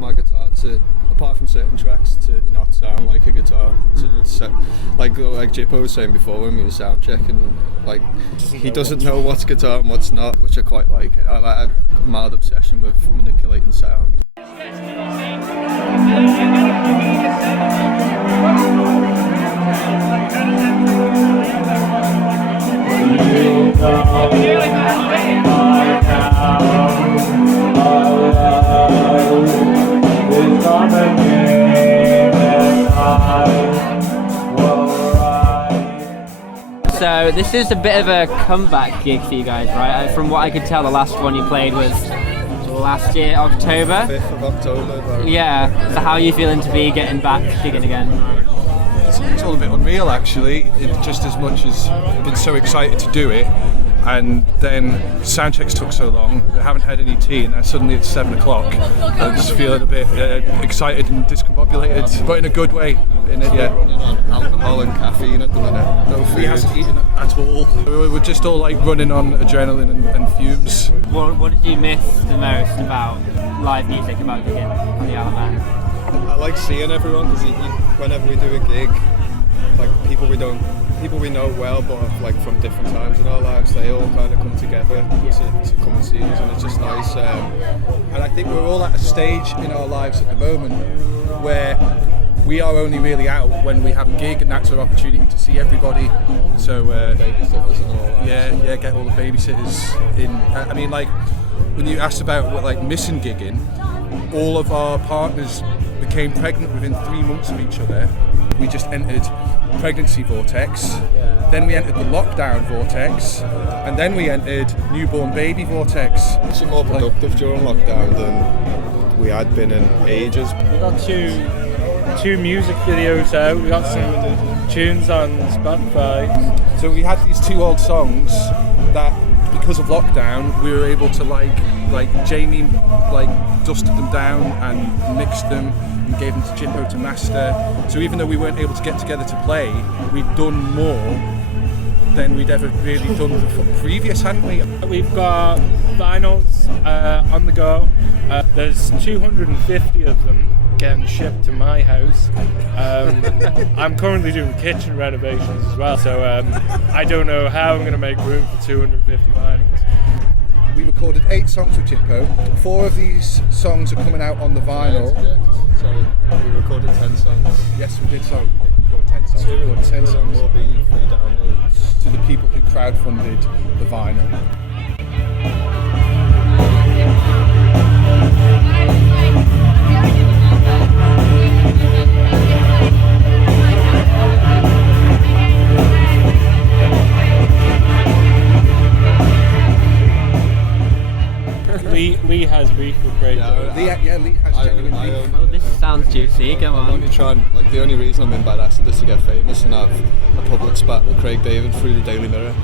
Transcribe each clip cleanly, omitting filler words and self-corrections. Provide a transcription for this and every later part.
my guitar to, apart from certain tracks, to not sound like a guitar. Like Jippo was saying before when we were sound checking, like he doesn't know what's guitar and what's not, which I quite like. I like a mild obsession with manipulating sound. So this is a bit of a comeback gig for you guys, right? From what I could tell, the last one you played was last year, October? 5th of October. Though. Yeah, so how are you feeling to be getting back gigging again? It's all a bit unreal actually, just as much as I've been so excited to do it, and then soundchecks took so long, I haven't had any tea, and now suddenly it's 7 o'clock. I'm just feeling a bit excited and discombobulated, but in a good way. Yeah. Running on alcohol and caffeine at the minute. No food. He hasn't eaten at all. We're just all like running on adrenaline and fumes. What did you miss the most about live music, about gigging on the Isle of Man? I like seeing everyone, because whenever we do a gig, like people we know well, but like from different times in our lives, they all kind of come together to come and see us, and it's just nice. And I think we're all at a stage in our lives at the moment where we are only really out when we have a gig, and that's our opportunity to see everybody. So babysitters and all that. Yeah, get all the babysitters in. I mean, like when you asked about like missing gigging, all of our partners became pregnant within 3 months of each other. We just entered pregnancy vortex, then we entered the lockdown vortex, and then we entered newborn baby vortex. It's more productive during lockdown than we had been in ages. We got two music videos out, we got some tunes on Spotify. So we had these 2 old songs that, because of lockdown, we were able to like Jamie dusted them down and mixed them and gave them to Jippo to master. So even though we weren't able to get together to play, we'd done more than we'd ever really done previous, hadn't we? We've got vinyls on the go. There's 250 of them getting shipped to my house. I'm currently doing kitchen renovations as well, so I don't know how I'm going to make room for 250 vinyls. We recorded 8 songs with Jippo. 4 of these songs are coming out on the vinyl. Sorry, we recorded 10 songs. Yes, we did. Sorry, we did record 10 songs. We recorded 10 songs. Will be free downloads to the people who crowdfunded the vinyl. Lee has beef with Craig. Lee has genuine beef. Oh, this sounds juicy. Go on. I'm only trying, like, the only reason I'm in Baad Acid is to get famous and have a public spat with Craig David through the Daily Mirror.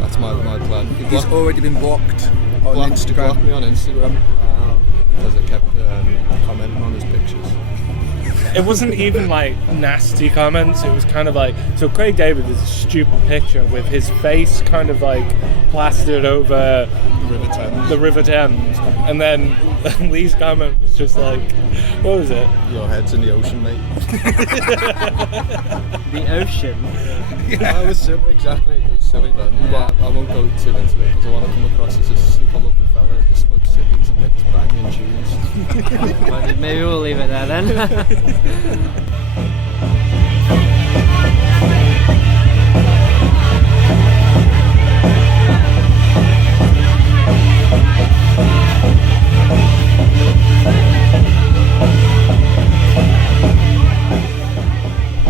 That's my plan. He's already been blocked on Instagram. He blocked me on Instagram because I kept commenting on his pictures. It wasn't even like nasty comments, it was kind of like, so Craig David is a stupid picture with his face kind of like plastered over the River Thames, and then Lee's comment was just like, what was it? Your head's in the ocean, mate. The ocean? Yeah, it was silly, exactly, it was silly then, but I won't go too into it because I want to come across as a super lovely fella who just smokes ciggies and makes banging tunes. Well, maybe we'll leave it there then.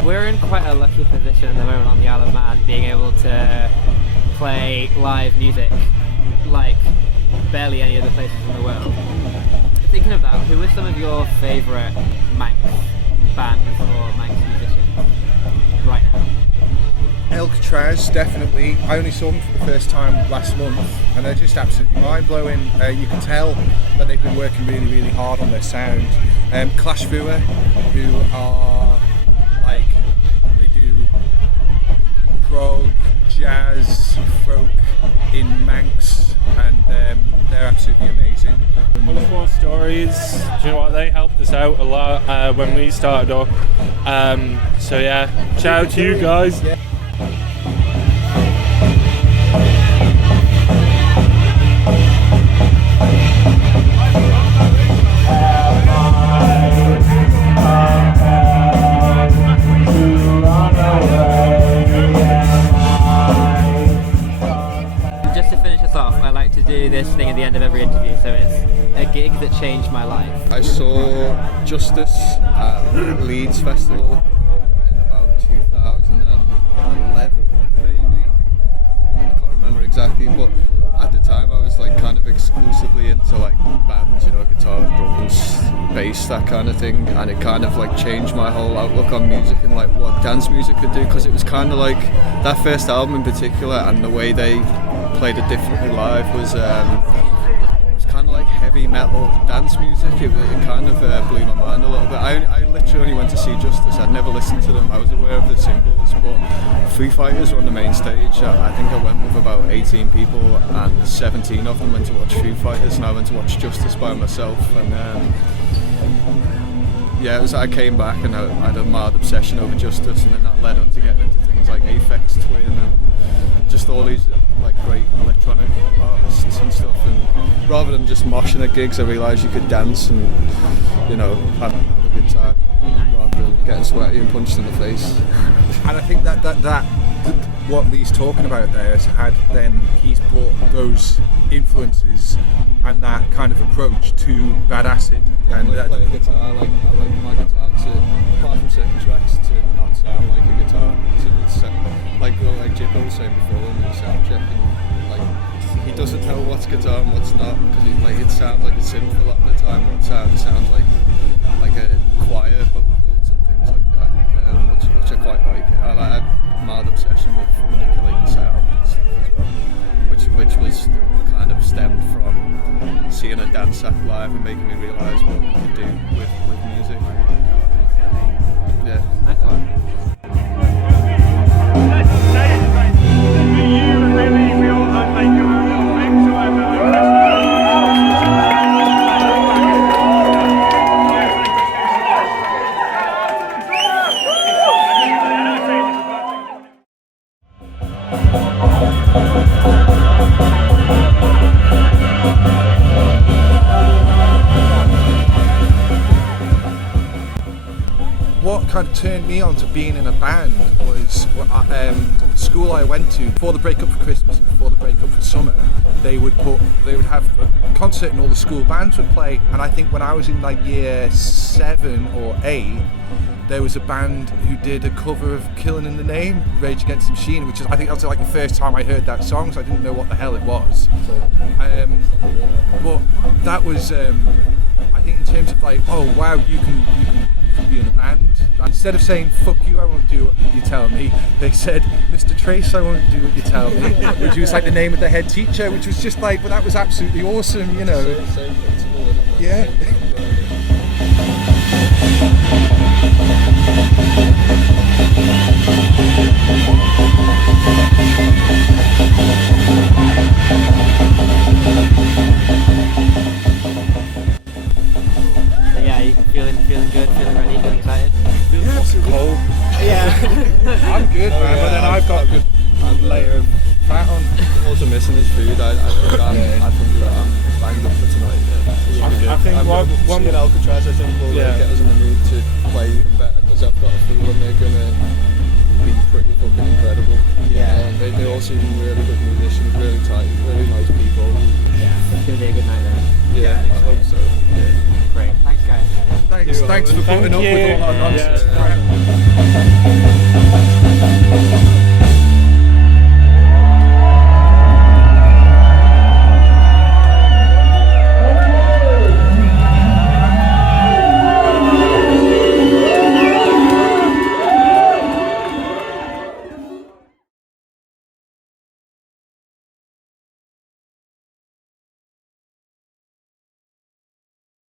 We're in quite a lucky position at the moment on the Isle of Man, being able to play live music like barely any other places in the world. Thinking of that, who are some of your favourite Manx bands or Manx musicians right now? Alcatraz, definitely. I only saw them for the first time last month, and they're just absolutely mind-blowing. You can tell that they've been working really, really hard on their sound. Clash Vua, who are like, they do prog, jazz, folk in Manx, and they're absolutely amazing. Wonderful Stories, do you know what, they helped us out a lot when we started up. So yeah, shout out to you guys. Just to finish us off, I like to do this thing at the end of every interview, so it's a gig that changed my life. I saw Justice at Leeds Festival in about 2011, maybe. I can't remember exactly, but at the time I was like kind of exclusively into like bands, you know, guitar, drums, bass, that kind of thing, and it kind of like changed my whole outlook on music and like what dance music could do, because it was kind of like that first album in particular, and the way they played it differently live was kind of like heavy metal dance music. It kind of blew my mind a little bit. I literally only went to see Justice. I'd never listened to them. I was aware of the singles, but Foo Fighters were on the main stage. I think I went with about 18 people, and 17 of them went to watch Foo Fighters, and I went to watch Justice by myself. And yeah, I came back and I had a mad obsession over Justice, and then that led on to getting into things like Aphex Twin and just all these like great electronic artists and stuff. And rather than just moshing at gigs, I realised you could dance and, you know, have a good time rather than getting sweaty and punched in the face. And I think that what Leigh's talking about there is he's brought those influences and that kind of approach to Baad Acid. And I like playing guitar. I like my guitar to, apart from certain tracks, to not sound like a guitar. Like Jippo was saying before when we were sound checking, like he doesn't know what's guitar and what's not, because it sounds like a synth a lot of the time. What sounds like a choir, vocals and things like that, which I quite like. I have a mad obsession with manipulating sound and stuff as well, which was kind of stemmed from seeing a dance act live and making me realise what we could do with music. Yeah. Nice one. What kind of turned me on to being in a band was school I went to before the break up for Christmas and before the break up for summer. They would have a concert and all the school bands would play. And I think when I was in like year 7 or 8, there was a band who did a cover of Killing in the Name, Rage Against the Machine, which is, I think that was like the first time I heard that song, so I didn't know what the hell it was. But that was, I think in terms of like, oh wow, you can be in a band. Instead of saying fuck you, I won't do what you tell me, they said Mr. Trace, I won't do what you tell me, which was like the name of the head teacher, which was just like, but that was absolutely awesome, you know. Same principle, isn't it? Yeah. So yeah, you feeling good, feeling ready, feeling excited? Yeah, Cold. Yeah. I'm good, man, but then I've got a good layer of fat on. Also missing his food. I think I'm banged up for tonight. I think seeing Alcatraz, I think will get us in the mood to play even better, because I've got a feeling they're gonna be pretty fucking incredible. Yeah. And they all seem really good musicians, really tight, really nice people. Yeah. It's gonna be a good night then. Yeah, I hope so. Yeah. Great. Thanks guys. Thanks for Thank putting up you. with all our nonsense. Yeah.